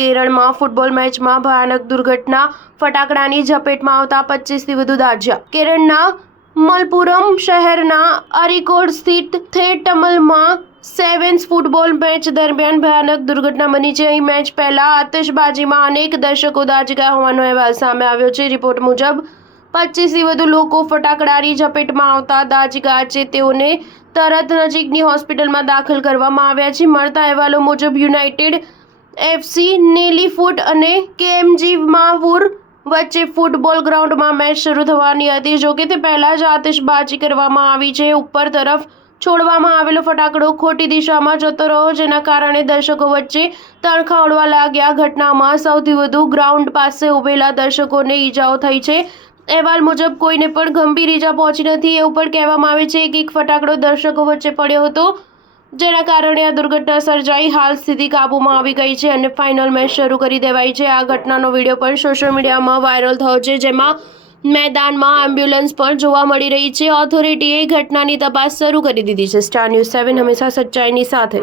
કેરળમાં ફૂટબોલ મેચમાં ભયાનક દુર્ઘટના, ફટાકડાની ઝપેટમાં આવતા 25થી વધુ દાઝ્યા. કેરળના મલપુરમ શહેરના અરીકોડ સ્થિત થેટ્ટમલમાં સેવેન્સ ફૂટબોલ મેચ દરમિયાન ભયાનક દુર્ઘટના બની છે. અહીં મેચ પહેલા આતશબાજીમાં અનેક દર્શકો દાઝી ગયા હોવાનો અહેવાલ સામે આવ્યો છે. રિપોર્ટ મુજબ 25થી વધુ લોકો ફટાકડાની ઝપેટમાં આવતા દાઝી ગયા છે. તેઓને તરત નજીકની હોસ્પિટલમાં દાખલ કરવામાં આવ્યા છે. મળતા અહેવાલો મુજબ યુનાઇટેડ એફસી નેલીફૂટ અને કેએમજી માવુર વચ્ચે ફૂટબોલ ગ્રાઉન્ડમાં મેચ શરૂ થવાની હતી. જોકે તે પહેલા જ આતશબાજી કરવામાં આવી છે. ઉપર તરફ છોડવામાં આવેલો ફટાકડો ખોટી દિશામાં જતો રહ્યો, જેના કારણે દર્શકો વચ્ચે તણખા ઉડવા લાગ્યા. ઘટનામાં સૌથી વધુ ગ્રાઉન્ડ પાસે ઉભેલા દર્શકોને ઈજાઓ થઈ છે. અહેવાલ મુજબ કોઈને પણ ગંભીર ઈજા પહોંચી નથી. એવું પણ કહેવામાં આવે છે કે એક ફટાકડો દર્શકો વચ્ચે પડ્યો હતો, જેના કારણે આ દુર્ઘટના સર્જાઈ. હાલ સ્થિતિ કાબૂમાં આવી ગઈ છે અને ફાઇનલ મેચ શરૂ કરી દેવાઈ છે. આ ઘટનાનો વિડીયો પણ સોશિયલ મીડિયામાં વાયરલ થયો છે, જેમાં મેદાનમાં એમ્બ્યુલન્સ પણ જોવા મળી રહી છે. ઓથોરિટીએ ઘટનાની તપાસ શરૂ કરી દીધી છે. સ્ટાર ન્યૂઝ 7 હંમેશા સચ્ચાઈની સાથે.